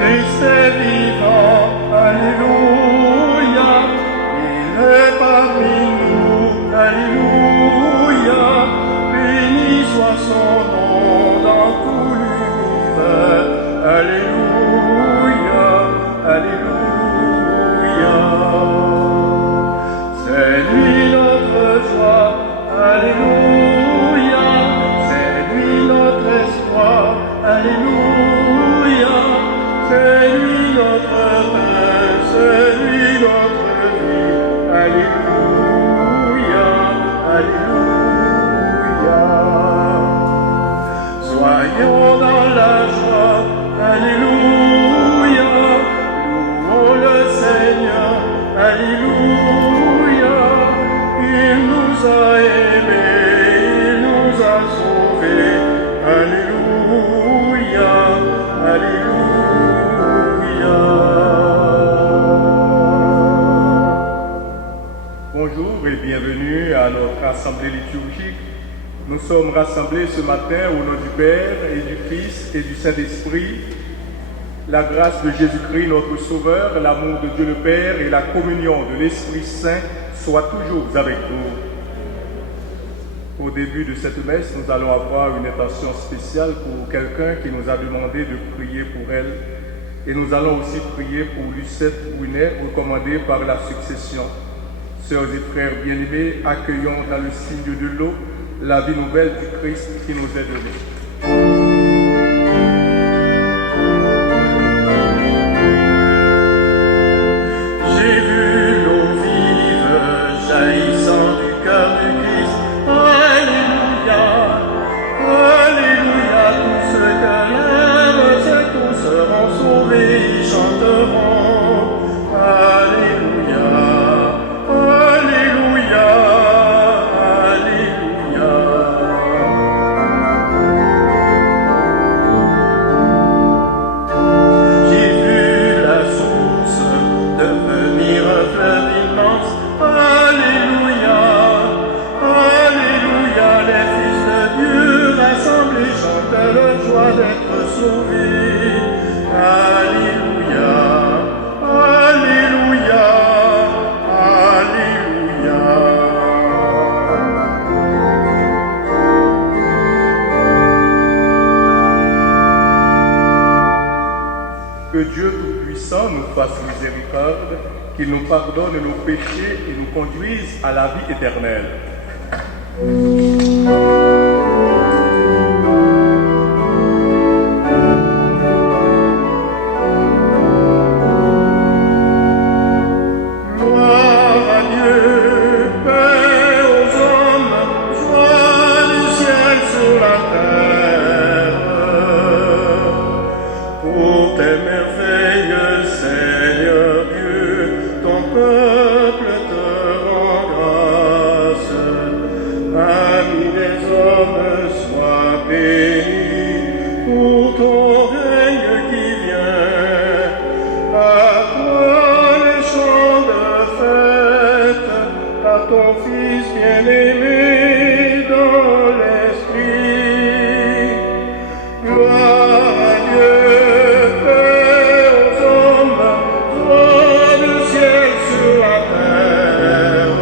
Christ est vivant, Alléluia. Il est parmi nous, Alléluia. Béni soit son nom dans tout l'univers, Alléluia, Alléluia. C'est lui notre joie, Alléluia. C'est lui notre espoir, Alléluia. C'est lui notre pain, c'est lui notre vie, Alléluia, Alléluia. Soyons dans la joie, Alléluia. Louons le Seigneur, Alléluia. Il nous a aimés, il nous a sauvés, Alléluia, Alléluia. Bonjour et bienvenue à notre assemblée liturgique. Nous sommes rassemblés ce matin au nom du Père et du Fils et du Saint-Esprit. La grâce de Jésus-Christ, notre Sauveur, l'amour de Dieu le Père et la communion de l'Esprit Saint soient toujours avec nous. Au début de cette messe, nous allons avoir une intention spéciale pour quelqu'un qui nous a demandé de prier pour elle. Et nous allons aussi prier pour Lucette Brunet, recommandée par la succession. Sœurs et frères bien-aimés, accueillons dans le signe de l'eau la vie nouvelle du Christ qui nous est donnée. J'ai vu l'eau vive jaillissant du cœur du Christ. Alléluia, Alléluia. Tous ceux que l'aiment, c'est tous seront sauvés, ils chanteront. Alléluia, Alléluia, Alléluia. J'ai vu la source devenir un fleuve immense. Alléluia, Alléluia. Les fils de Dieu rassemblés chantent la joie d'être sauvés. Alléluia, Alléluia, Alléluia. Que Dieu Tout-Puissant nous fasse miséricorde, qu'il nous pardonne nos péchés et nous conduise à la vie éternelle. Gloire à Dieu, paix aux hommes, joie du ciel sur la terre. Pour tes merveilles, Seigneur Dieu, ton peuple te rend grâce. Ami des hommes, sois béni pour ton règne qui vient. À toi les chants de fête, à ton Fils bien-aimé dans l'esprit. Gloire à Dieu, paix aux hommes, joie du ciel sur la terre.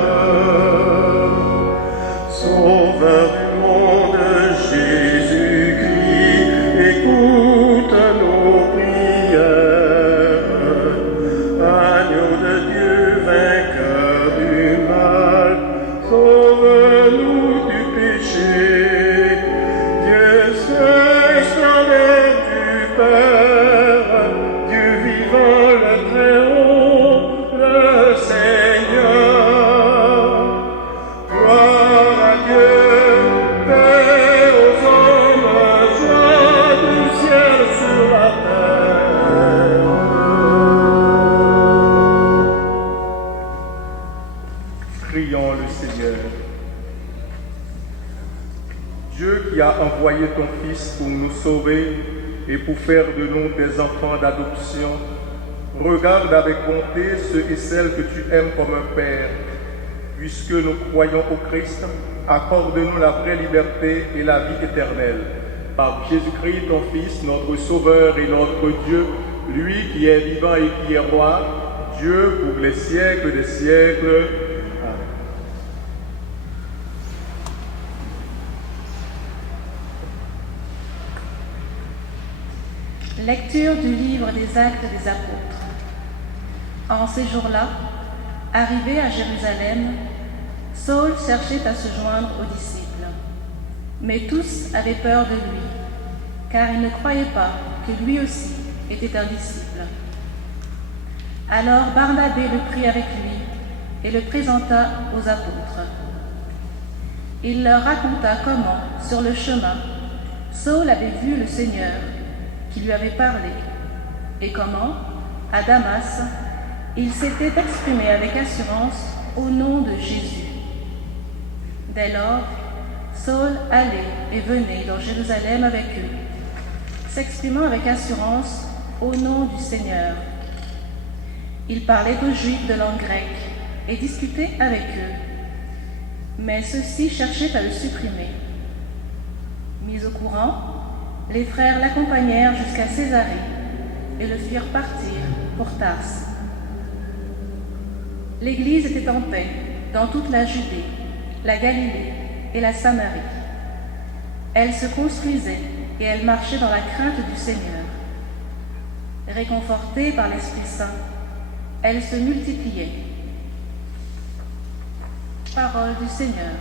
Sauveur du monde, Jésus-Christ, écoute nos prières. Agneau de Dieu, vainqueur du mal, sauve-nous du péché. Dieu Saint, splendeur du Père, Dieu vivant, le Très-Haut, le Seigneur. Gloire à Dieu, paix aux hommes, joie du ciel sur la terre. Prions le Seigneur. Dieu qui a envoyé ton Fils pour nous sauver et pour faire de nous des enfants d'adoption, regarde avec bonté ceux et celles que tu aimes comme un Père. Puisque nous croyons au Christ, accorde-nous la vraie liberté et la vie éternelle. Par Jésus-Christ, ton Fils, notre Sauveur et notre Dieu, lui qui est vivant et qui est roi, Dieu pour les siècles des siècles. Amen. Lecture du livre des Actes des Apôtres. En ces jours-là, arrivé à Jérusalem, Saul cherchait à se joindre aux disciples. Mais tous avaient peur de lui, car ils ne croyaient pas que lui aussi était un disciple. Alors Barnabé le prit avec lui et le présenta aux apôtres. Il leur raconta comment, sur le chemin, Saul avait vu le Seigneur qui lui avait parlé, et comment, à Damas, il s'était exprimé avec assurance au nom de Jésus. Dès lors, Saul allait et venait dans Jérusalem avec eux, s'exprimant avec assurance au nom du Seigneur. Il parlait aux Juifs de langue grecque et discutait avec eux, mais ceux-ci cherchaient à le supprimer. Mis au courant, les frères l'accompagnèrent jusqu'à Césarée et le firent partir pour Tarse. L'Église était en paix dans toute la Judée, la Galilée et la Samarie. Elle se construisait et elle marchait dans la crainte du Seigneur. Réconfortée par l'Esprit Saint, elle se multipliait. Parole du Seigneur.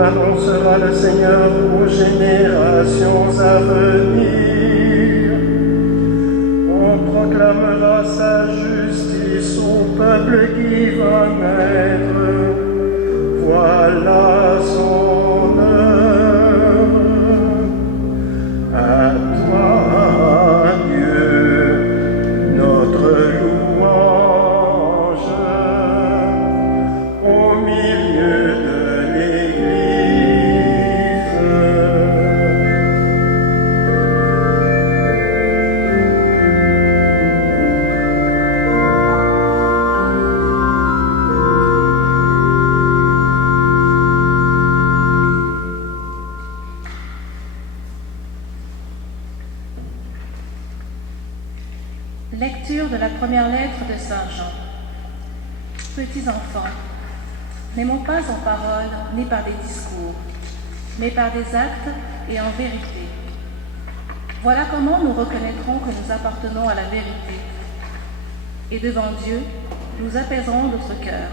Annoncera le Seigneur aux générations à venir. On proclamera sa justice au peuple qui va naître. Voilà son œuvre. À toi, Dieu, notre louange au milieu de l'Église. Lecture de la première lettre de Saint Jean. Petits enfants, n'aimons pas en parole ni par des discours, mais par des actes et en vérité. Voilà comment nous reconnaîtrons que nous appartenons à la vérité. Et devant Dieu, nous apaiserons notre cœur.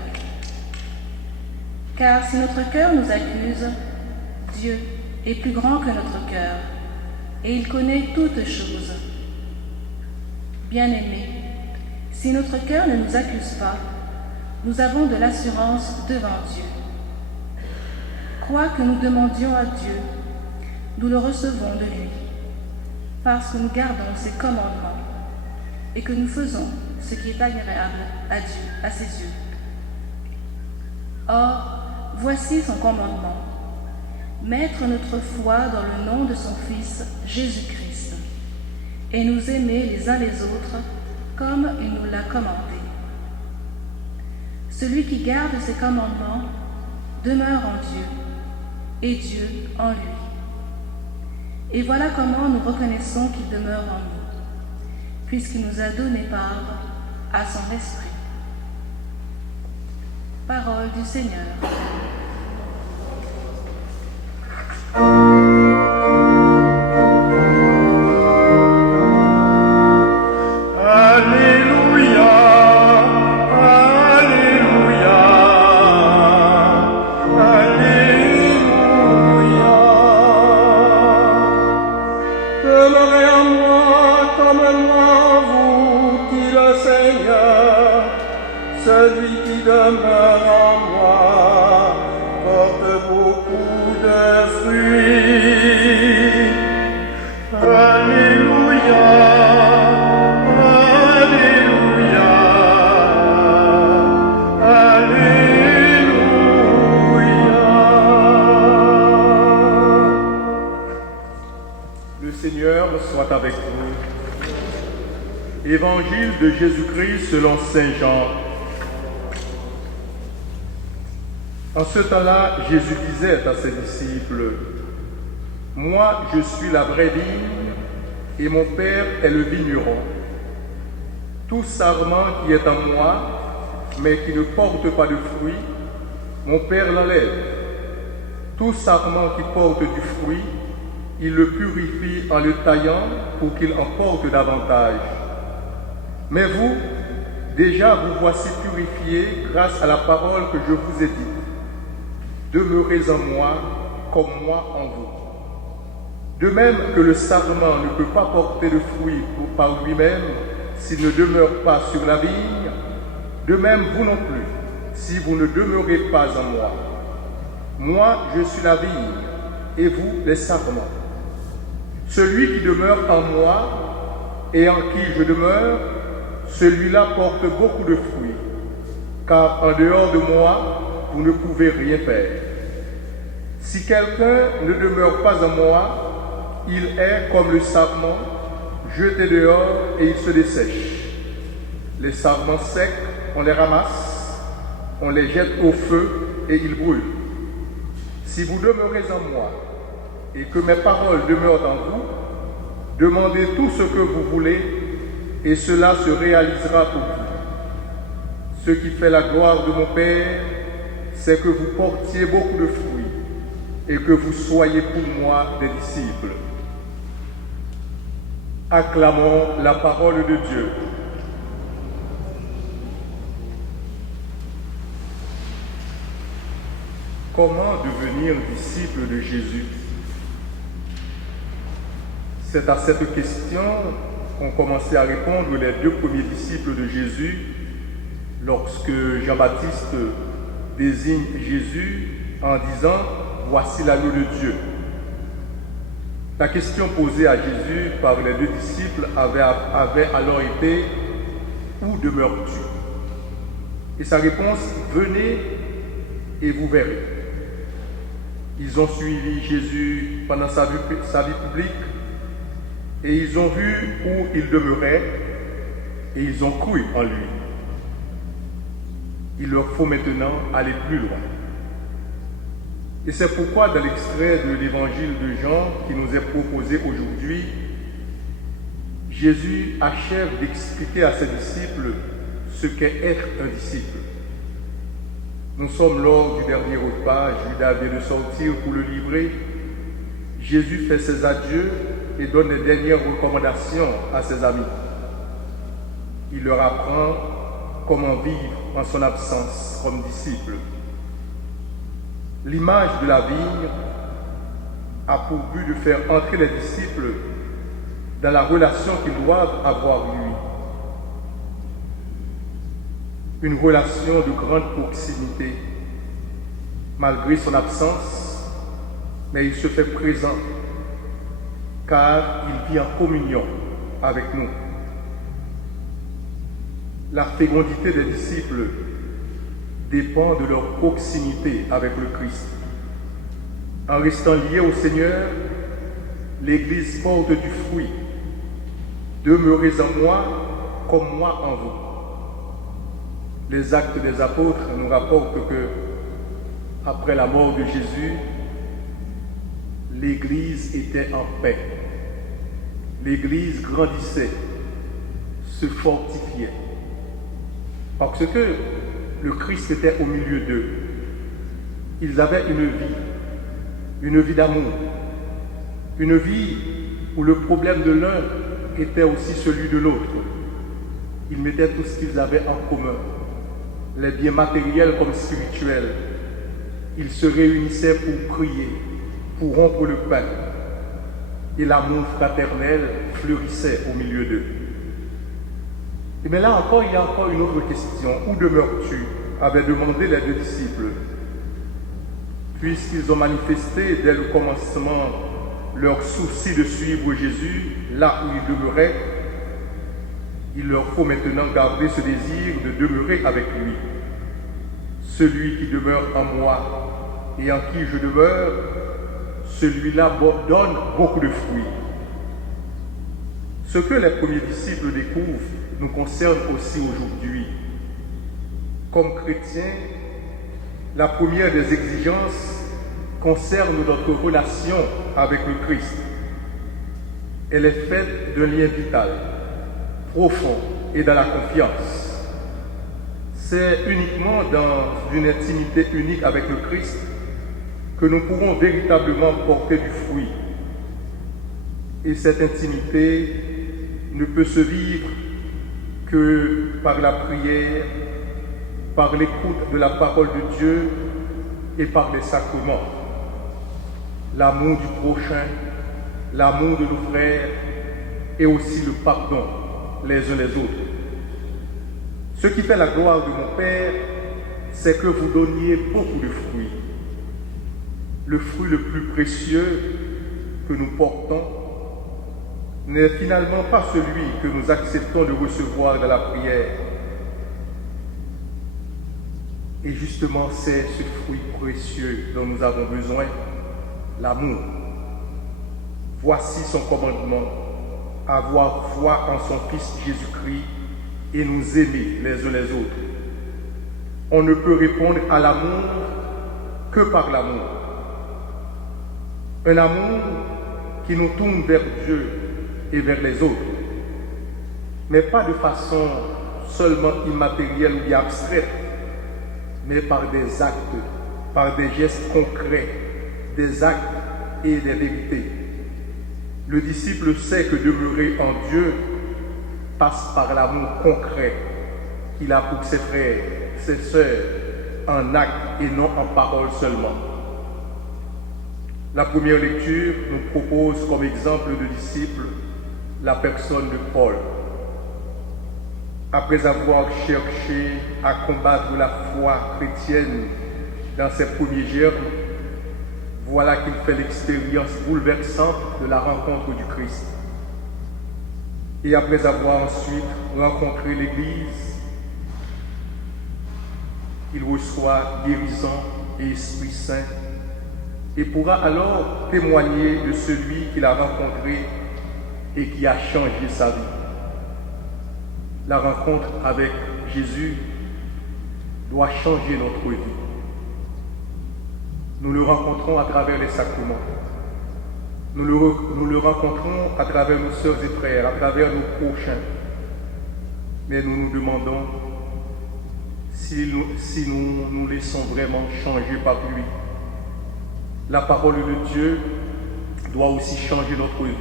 Car si notre cœur nous accuse, Dieu est plus grand que notre cœur, et il connaît toutes choses. Bien-aimés, si notre cœur ne nous accuse pas, nous avons de l'assurance devant Dieu. Quoi que nous demandions à Dieu, nous le recevons de lui, parce que nous gardons ses commandements et que nous faisons ce qui est agréable à Dieu, à ses yeux. Or, voici son commandement, mettre notre foi dans le nom de son Fils Jésus-Christ, et nous aimer les uns les autres comme il nous l'a commandé. Celui qui garde ses commandements demeure en Dieu, et Dieu en lui. Et voilà comment nous reconnaissons qu'il demeure en nous, puisqu'il nous a donné part à son esprit. Parole du Seigneur. Celui qui demeure en moi porte beaucoup de fruits. Alléluia, Alléluia, Alléluia. Le Seigneur soit avec vous. Évangile de Jésus-Christ selon Saint Jean. En ce temps-là, Jésus disait à ses disciples, « Moi, je suis la vraie vigne, et mon Père est le vigneron. Tout sarment qui est en moi, mais qui ne porte pas de fruit, mon Père l'enlève. Tout sarment qui porte du fruit, il le purifie en le taillant pour qu'il en porte davantage. Mais vous, déjà vous voici purifiés grâce à la parole que je vous ai dite. Demeurez en moi comme moi en vous. De même que le sarment ne peut pas porter de fruit par lui-même s'il ne demeure pas sur la vigne, de même vous non plus, si vous ne demeurez pas en moi. Moi, je suis la vigne, et vous les sarments. Celui qui demeure en moi et en qui je demeure, celui-là porte beaucoup de fruits, car en dehors de moi, vous ne pouvez rien faire. Si quelqu'un ne demeure pas en moi, il est comme le sarment, jeté dehors et il se dessèche. Les sarments secs, on les ramasse, on les jette au feu et ils brûlent. Si vous demeurez en moi et que mes paroles demeurent en vous, demandez tout ce que vous voulez et cela se réalisera pour vous. Ce qui fait la gloire de mon Père, c'est que vous portiez beaucoup de fruits et que vous soyez pour moi des disciples. Acclamons la parole de Dieu. Comment devenir disciple de Jésus? C'est à cette question qu'ont commencé à répondre les deux premiers disciples de Jésus lorsque Jean-Baptiste désigne Jésus en disant « Voici l'agneau de Dieu ». La question posée à Jésus par les deux disciples avait alors été « Où demeures-tu » Et sa réponse « Venez et vous verrez ». Ils ont suivi Jésus pendant sa vie publique et ils ont vu où il demeurait et ils ont cru en lui. Il leur faut maintenant aller plus loin. Et c'est pourquoi dans l'extrait de l'évangile de Jean qui nous est proposé aujourd'hui, Jésus achève d'expliquer à ses disciples ce qu'est être un disciple. Nous sommes lors du dernier repas, Judas vient de sortir pour le livrer. Jésus fait ses adieux et donne les dernières recommandations à ses amis. Il leur apprend comment vivre en son absence comme disciple. L'image de la vigne a pour but de faire entrer les disciples dans la relation qu'ils doivent avoir lui. une relation de grande proximité. Malgré son absence, mais il se fait présent, car il vit en communion avec nous. La fécondité des disciples dépend de leur proximité avec le Christ. En restant liés au Seigneur, l'Église porte du fruit. Demeurez en moi comme moi en vous. Les Actes des Apôtres nous rapportent que, après la mort de Jésus, l'Église était en paix. L'Église grandissait, se fortifiait. Parce que le Christ était au milieu d'eux. Ils avaient une vie d'amour, une vie où le problème de l'un était aussi celui de l'autre. Ils mettaient tout ce qu'ils avaient en commun, les biens matériels comme spirituels. Ils se réunissaient pour prier, pour rompre le pain, et l'amour fraternel fleurissait au milieu d'eux. Et bien là encore, il y a encore une autre question. Où demeures-tu? Avaient demandé les deux disciples. Puisqu'ils ont manifesté dès le commencement leur souci de suivre Jésus là où il demeurait, il leur faut maintenant garder ce désir de demeurer avec lui. Celui qui demeure en moi et en qui je demeure, celui-là donne beaucoup de fruits. Ce que les premiers disciples découvrent nous concerne aussi aujourd'hui. Comme chrétiens, la première des exigences concerne notre relation avec le Christ. Elle est faite d'un lien vital, profond et dans la confiance. C'est uniquement dans une intimité unique avec le Christ que nous pourrons véritablement porter du fruit. Et cette intimité ne peut se vivre que par la prière, par l'écoute de la parole de Dieu et par les sacrements. L'amour du prochain, l'amour de nos frères et aussi le pardon les uns les autres. Ce qui fait la gloire de mon Père, c'est que vous donniez beaucoup de fruits. Le fruit le plus précieux que nous portons n'est finalement pas celui que nous acceptons de recevoir dans la prière. Et justement, c'est ce fruit précieux dont nous avons besoin, l'amour. Voici son commandement, avoir foi en son Fils Jésus-Christ et nous aimer les uns les autres. On ne peut répondre à l'amour que par l'amour. Un amour qui nous tourne vers Dieu et vers les autres, mais pas de façon seulement immatérielle ou bien abstraite, mais par des actes, par des gestes concrets, des actes et des vérités. Le disciple sait que demeurer en Dieu passe par l'amour concret qu'il a pour ses frères, ses sœurs, en actes et non en paroles seulement. La première lecture nous propose comme exemple de disciple la personne de Paul. Après avoir cherché à combattre la foi chrétienne dans ses premiers germes, voilà qu'il fait l'expérience bouleversante de la rencontre du Christ. Et après avoir ensuite rencontré l'Église, il reçoit guérison et Esprit Saint et pourra alors témoigner de celui qu'il a rencontré et qui a changé sa vie. La rencontre avec Jésus doit changer notre vie. Nous le rencontrons à travers les sacrements. Nous le rencontrons à travers nos sœurs et frères, à travers nos prochains. Mais nous nous demandons si nous nous laissons vraiment changer par lui. La parole de Dieu doit aussi changer notre vie.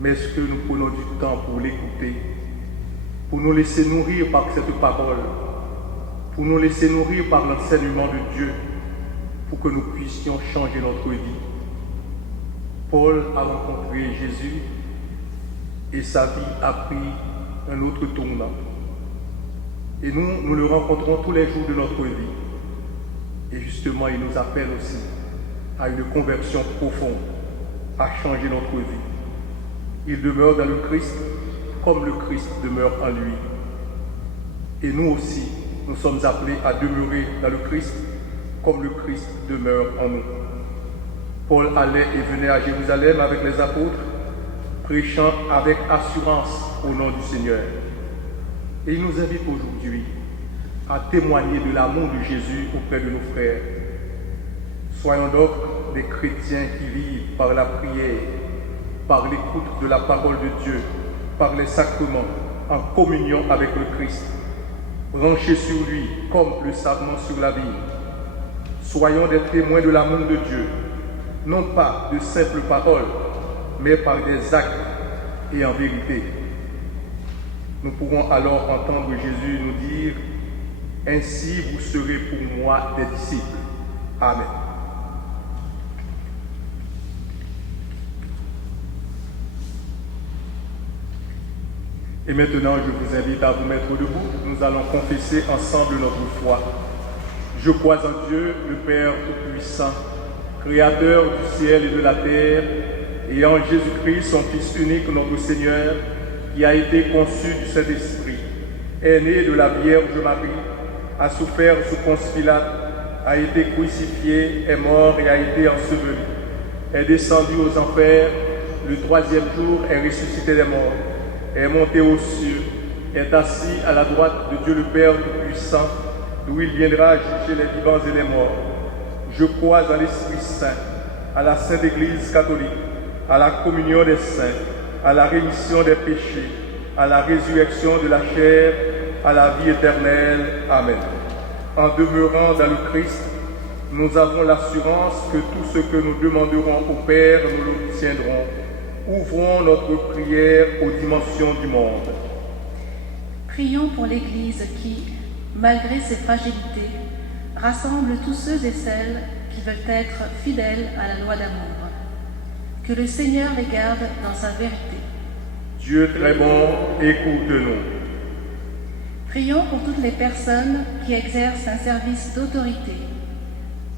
Mais est-ce que nous prenons du temps pour l'écouter, pour nous laisser nourrir par cette parole, pour nous laisser nourrir par l'enseignement de Dieu, pour que nous puissions changer notre vie? Paul a rencontré Jésus et sa vie a pris un autre tournant. Et nous le rencontrons tous les jours de notre vie. Et justement, il nous appelle aussi à une conversion profonde, à changer notre vie. Il demeure dans le Christ comme le Christ demeure en lui. Et nous aussi, nous sommes appelés à demeurer dans le Christ comme le Christ demeure en nous. Paul allait et venait à Jérusalem avec les apôtres, prêchant avec assurance au nom du Seigneur. Et il nous invite aujourd'hui à témoigner de l'amour de Jésus auprès de nos frères. Soyons donc des chrétiens qui vivent par la prière, par l'écoute de la parole de Dieu, par les sacrements, en communion avec le Christ, branchés sur lui comme le sarment sur la vigne. Soyons des témoins de l'amour de Dieu, non pas de simples paroles, mais par des actes et en vérité. Nous pourrons alors entendre Jésus nous dire « Ainsi vous serez pour moi des disciples. » Amen. Et maintenant, je vous invite à vous mettre debout. Nous allons confesser ensemble notre foi. Je crois en Dieu, le Père Tout-Puissant, Créateur du ciel et de la terre, et en Jésus-Christ, son Fils unique, notre Seigneur, qui a été conçu du Saint-Esprit, est né de la Vierge Marie, a souffert sous Ponce Pilate, a été crucifié, est mort et a été enseveli, est descendu aux enfers, le troisième jour est ressuscité des morts, est monté aux cieux, est assis à la droite de Dieu le Père Tout-Puissant, d'où il viendra juger les vivants et les morts. Je crois en l'Esprit Saint, à la Sainte Église catholique, à la communion des saints, à la rémission des péchés, à la résurrection de la chair, à la vie éternelle. Amen. En demeurant dans le Christ, nous avons l'assurance que tout ce que nous demanderons au Père, nous l'obtiendrons. Ouvrons notre prière aux dimensions du monde. Prions pour l'Église qui, malgré ses fragilités, rassemble tous ceux et celles qui veulent être fidèles à la loi d'amour. Que le Seigneur les garde dans sa vérité. Dieu très bon, écoute-nous. Prions pour toutes les personnes qui exercent un service d'autorité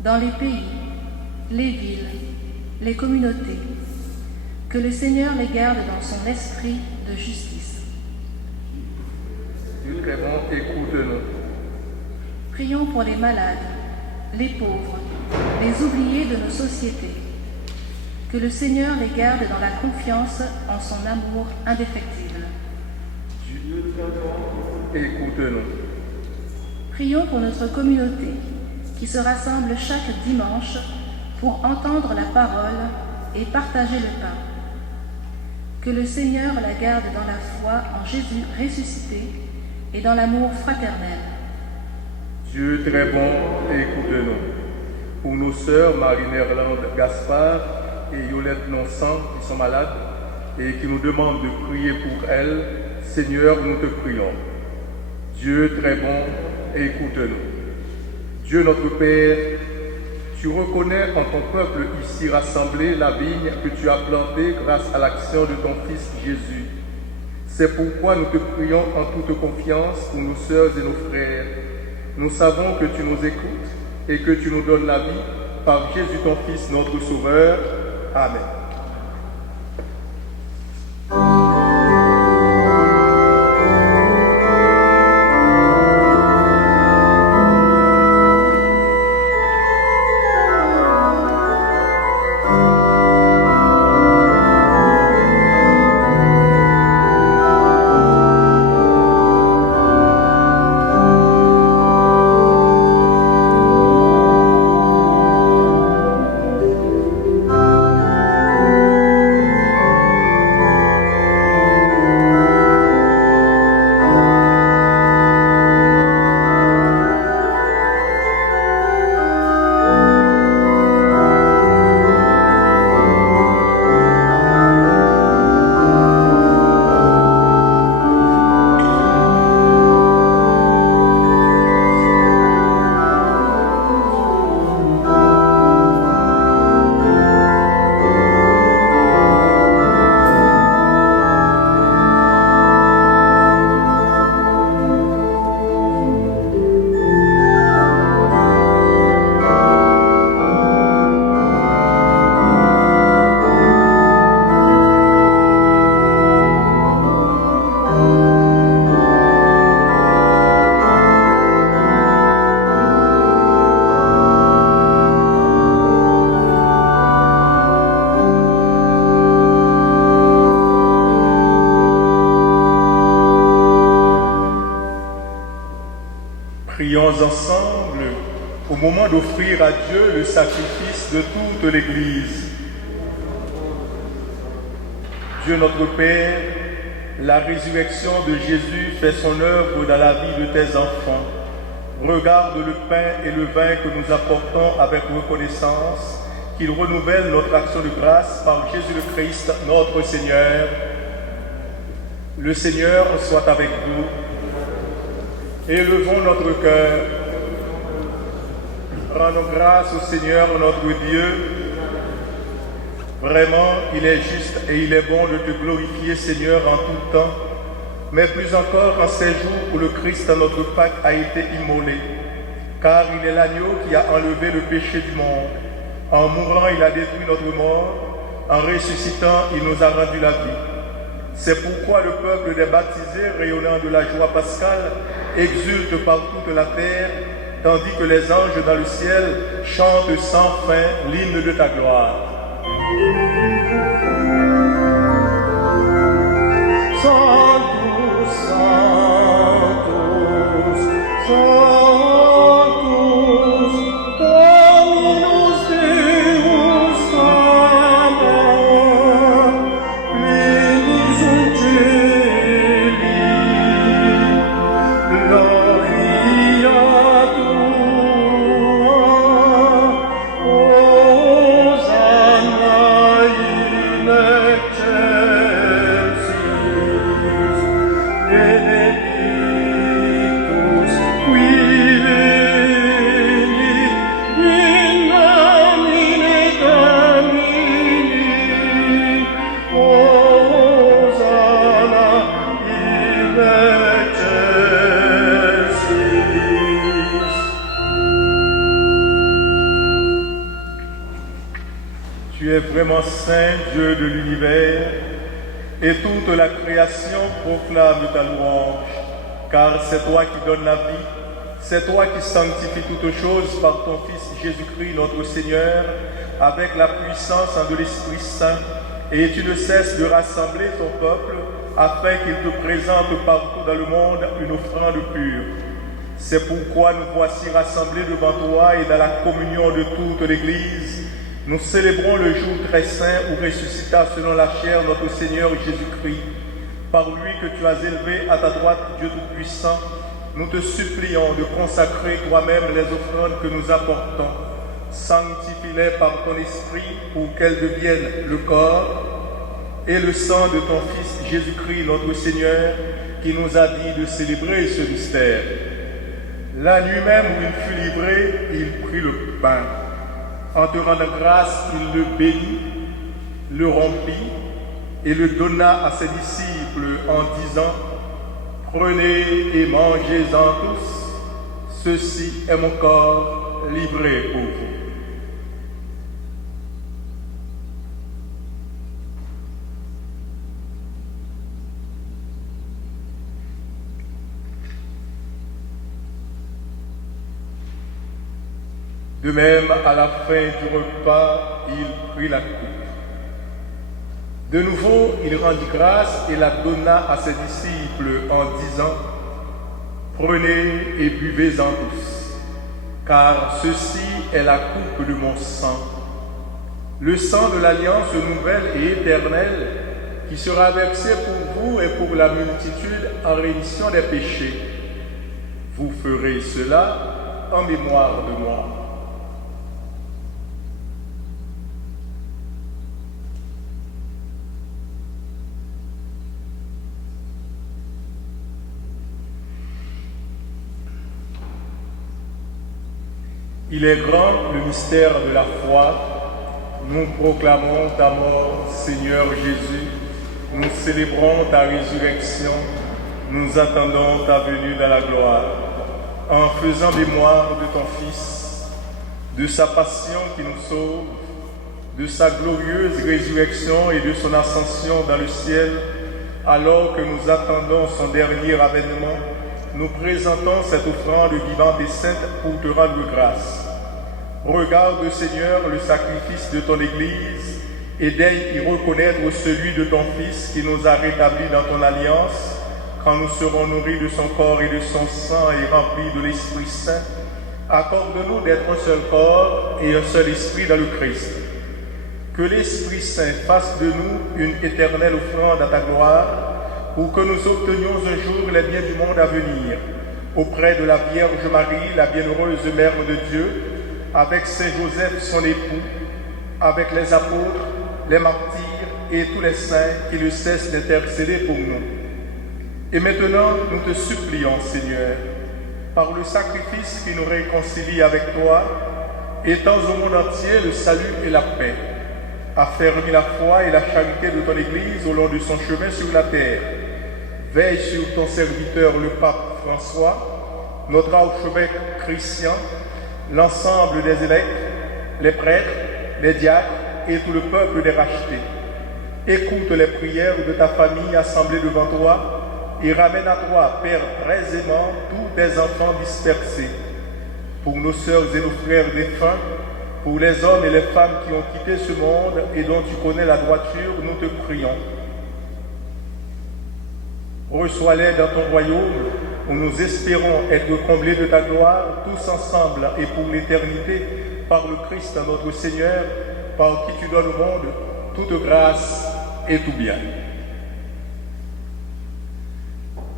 dans les pays, les villes, les communautés. Que le Seigneur les garde dans son esprit de justice. Dieu très bon, écoute-nous. Prions pour les malades, les pauvres, les oubliés de nos sociétés. Que le Seigneur les garde dans la confiance en son amour indéfectible. Dieu très bon, écoute-nous. Prions pour notre communauté qui se rassemble chaque dimanche pour entendre la parole et partager le pain. Que le Seigneur la garde dans la foi en Jésus ressuscité et dans l'amour fraternel. Dieu très bon, écoute-nous. Pour nos sœurs Marie-Nerlande Gaspard et Yolette Nonsan qui sont malades et qui nous demandent de prier pour elles, Seigneur, nous te prions. Dieu très bon, écoute-nous. Dieu notre Père, tu reconnais en ton peuple ici rassemblé la vigne que tu as plantée grâce à l'action de ton Fils Jésus. C'est pourquoi nous te prions en toute confiance pour nos sœurs et nos frères. Nous savons que tu nous écoutes et que tu nous donnes la vie par Jésus ton Fils, notre Sauveur. Amen. Prions ensemble au moment d'offrir à Dieu le sacrifice de toute l'Église. Dieu notre Père, la résurrection de Jésus fait son œuvre dans la vie de tes enfants. Regarde le pain et le vin que nous apportons avec reconnaissance, qu'il renouvelle notre action de grâce par Jésus le Christ, notre Seigneur. Le Seigneur soit avec vous. Élevons notre cœur. Rendons grâce au Seigneur notre Dieu. Vraiment, il est juste et il est bon de te glorifier, Seigneur, en tout temps, mais plus encore en ces jours où le Christ, notre Pâque, a été immolé, car il est l'agneau qui a enlevé le péché du monde. En mourant, il a détruit notre mort, en ressuscitant, il nous a rendu la vie. C'est pourquoi le peuple des baptisés, rayonnant de la joie pascale, exulte par toute la terre, tandis que les anges dans le ciel chantent sans fin l'hymne de ta gloire. Sanctus, Sanctus, Sanctus, Dominus Deus Sabaoth, plenis in cieli, gloria tua, Hosanna in excelsis, benedictus qui venit in nomine Domini, Hosanna in excelsis. Tu es vraiment saint, Dieu de l'univers, et toute la création proclame ta louange, car c'est toi qui donnes la vie, c'est toi qui sanctifies toutes choses par ton Fils Jésus-Christ notre Seigneur, avec la puissance de l'Esprit Saint, et tu ne cesses de rassembler ton peuple afin qu'il te présente partout dans le monde une offrande pure. C'est pourquoi nous voici rassemblés devant toi et dans la communion de toute l'Église. Nous célébrons le jour très saint où ressuscita selon la chair notre Seigneur Jésus-Christ. Par lui que tu as élevé à ta droite, Dieu Tout-Puissant, nous te supplions de consacrer toi-même les offrandes que nous apportons. Sanctifie-les par ton esprit pour qu'elles deviennent le corps et le sang de ton Fils Jésus-Christ notre Seigneur, qui nous a dit de célébrer ce mystère. La nuit même où il fut livré, il prit le pain. En te rendant grâce, il le bénit, le rompit et le donna à ses disciples en disant: Prenez et mangez-en tous, ceci est mon corps livré pour vous. De même, à la fin du repas, il prit la coupe. De nouveau, il rendit grâce et la donna à ses disciples en disant: Prenez et buvez-en tous, car ceci est la coupe de mon sang, le sang de l'alliance nouvelle et éternelle, qui sera versé pour vous et pour la multitude en rémission des péchés. Vous ferez cela en mémoire de moi. Il est grand le mystère de la foi. Nous proclamons ta mort, Seigneur Jésus. Nous célébrons ta résurrection. Nous attendons ta venue dans la gloire. En faisant mémoire de ton Fils, de sa passion qui nous sauve, de sa glorieuse résurrection et de son ascension dans le ciel, alors que nous attendons son dernier avènement, nous présentons cette offrande vivante et sainte pour te rendre grâce. Regarde, Seigneur, le sacrifice de ton Église et daigne y reconnaître celui de ton Fils qui nous a rétablis dans ton alliance, quand nous serons nourris de son corps et de son sang et remplis de l'Esprit Saint, accorde-nous d'être un seul corps et un seul esprit dans le Christ. Que l'Esprit Saint fasse de nous une éternelle offrande à ta gloire, pour que nous obtenions un jour les biens du monde à venir, auprès de la Vierge Marie, la bienheureuse Mère de Dieu, avec Saint Joseph, son époux, avec les apôtres, les martyrs et tous les saints qui ne cessent d'intercéder pour nous. Et maintenant, nous te supplions, Seigneur, par le sacrifice qui nous réconcilie avec toi, étends au monde entier le salut et la paix. Affermis la foi et la charité de ton Église au long de son chemin sur la terre. Veille sur ton serviteur, le pape François, notre archevêque Christian, l'ensemble des évêques, les prêtres, les diacres et tout le peuple des rachetés. Écoute les prières de ta famille assemblée devant toi et ramène à toi, Père très aimant, tous tes enfants dispersés. Pour nos sœurs et nos frères défunts, pour les hommes et les femmes qui ont quitté ce monde et dont tu connais la droiture, nous te prions. Reçois-les dans ton royaume, où nous espérons être comblés de ta gloire, tous ensemble et pour l'éternité, par le Christ notre Seigneur, par qui tu donnes au monde toute grâce et tout bien.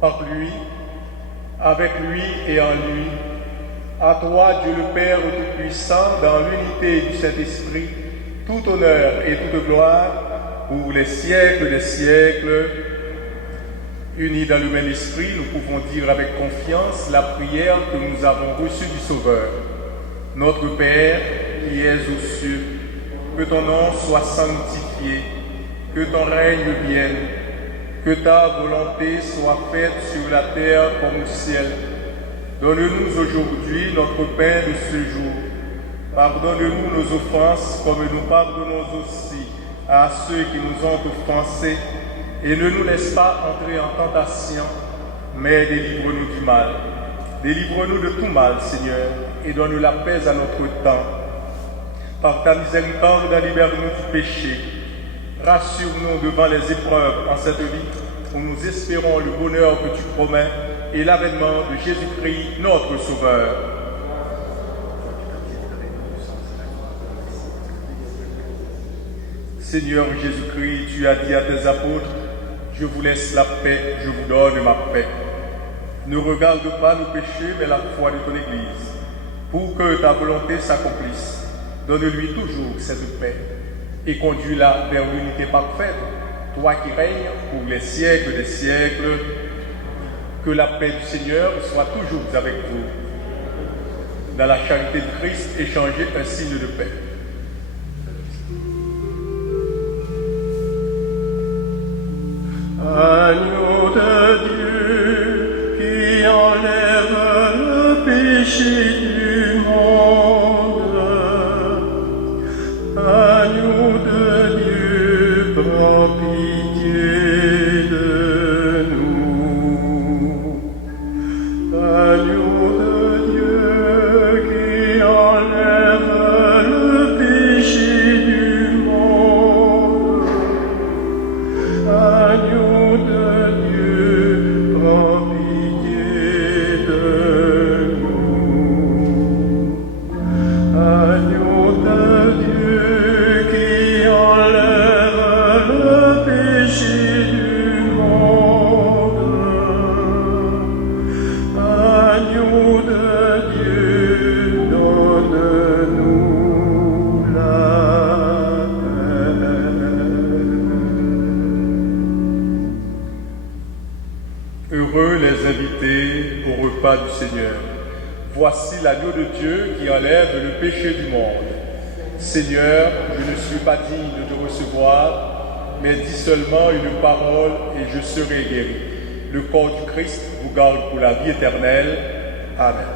Par lui, avec lui et en lui, à toi, Dieu le Père Tout-Puissant, dans l'unité du Saint-Esprit, tout honneur et toute gloire, pour les siècles des siècles. Unis dans le même esprit, nous pouvons dire avec confiance la prière que nous avons reçue du Sauveur. Notre Père, qui es aux cieux, que ton nom soit sanctifié, que ton règne vienne, que ta volonté soit faite sur la terre comme au ciel. Donne-nous aujourd'hui notre pain de ce jour. Pardonne-nous nos offenses comme nous pardonnons aussi à ceux qui nous ont offensés. Et ne nous laisse pas entrer en tentation, mais délivre-nous du mal. Délivre-nous de tout mal, Seigneur, et donne la paix à notre temps. Par ta miséricorde, libère-nous du péché. Rassure-nous devant les épreuves en cette vie, où nous espérons le bonheur que tu promets et l'avènement de Jésus-Christ, notre Sauveur. Seigneur Jésus-Christ, tu as dit à tes apôtres, je vous laisse la paix, je vous donne ma paix. Ne regarde pas nos péchés, mais la foi de ton Église, pour que ta volonté s'accomplisse. Donne-lui toujours cette paix et conduis-la vers l'unité parfaite, toi qui règnes pour les siècles des siècles. Que la paix du Seigneur soit toujours avec vous. Dans la charité de Christ, échangez un signe de paix. Agneau de Dieu qui enlève le péché du monde, agneau de Dieu, prends pitié de nous. Agneau de Dieu qui enlève le péché du monde, agneau de Dieu, prends pitié de nous. Agneau de Dieu qui enlève le péché du monde, agneau de Dieu, donne-nous la paix. Heureux les invités au repas du Seigneur. Voici l'agneau de Dieu qui enlève le péché du monde. Seigneur, je ne suis pas digne de te recevoir, mais dis seulement une parole et je serai guéri. Le corps du Christ vous garde pour la vie éternelle. Amen.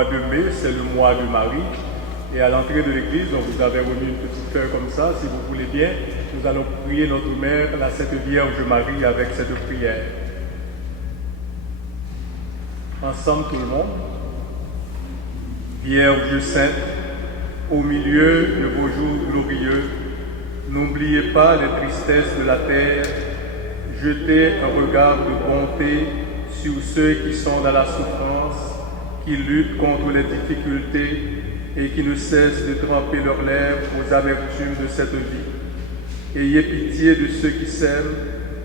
mois de mai, c'est le mois de Marie. Et à l'entrée de l'église, on vous avait remis une petite feuille comme ça. Si vous voulez bien, nous allons prier notre mère, la Sainte Vierge Marie, avec cette prière. Ensemble tout le monde. Vierge sainte, au milieu de vos jours glorieux, n'oubliez pas les tristesses de la terre, jetez un regard de bonté sur ceux qui sont dans la souffrance, qui luttent contre les difficultés et qui ne cessent de tremper leurs lèvres aux amertumes de cette vie. Ayez pitié de ceux qui s'aiment,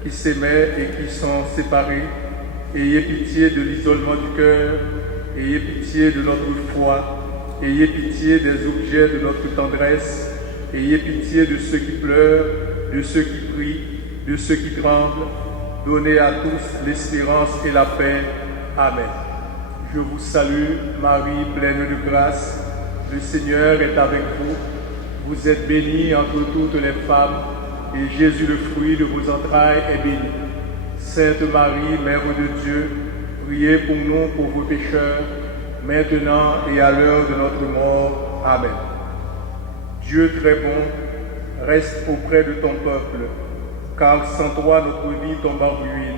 qui s'aimaient et qui sont séparés. Ayez pitié de l'isolement du cœur. Ayez pitié de notre foi. Ayez pitié des objets de notre tendresse. Ayez pitié de ceux qui pleurent, de ceux qui prient, de ceux qui tremblent. Donnez à tous l'espérance et la paix. Amen. Je vous salue, Marie, pleine de grâce. Le Seigneur est avec vous. Vous êtes bénie entre toutes les femmes, et Jésus, le fruit de vos entrailles, est béni. Sainte Marie, Mère de Dieu, priez pour nous pauvres pécheurs, maintenant et à l'heure de notre mort. Amen. Dieu très bon, reste auprès de ton peuple, car sans toi notre vie tombe en ruine.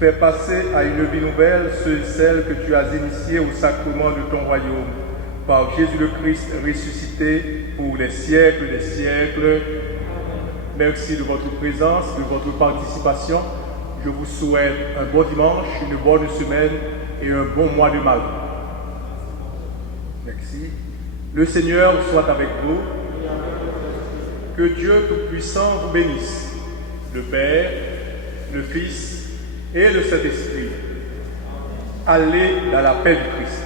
Fais passer à une vie nouvelle ceux et celles que tu as initiés au sacrement de ton royaume, par Jésus le Christ ressuscité pour les siècles des siècles. Merci de votre présence, de votre participation. Je vous souhaite un bon dimanche, une bonne semaine et un bon mois de mai. Merci. Le Seigneur soit avec vous. Que Dieu Tout-Puissant vous bénisse, le Père, le Fils et le Saint-Esprit. Allez dans la paix du Christ.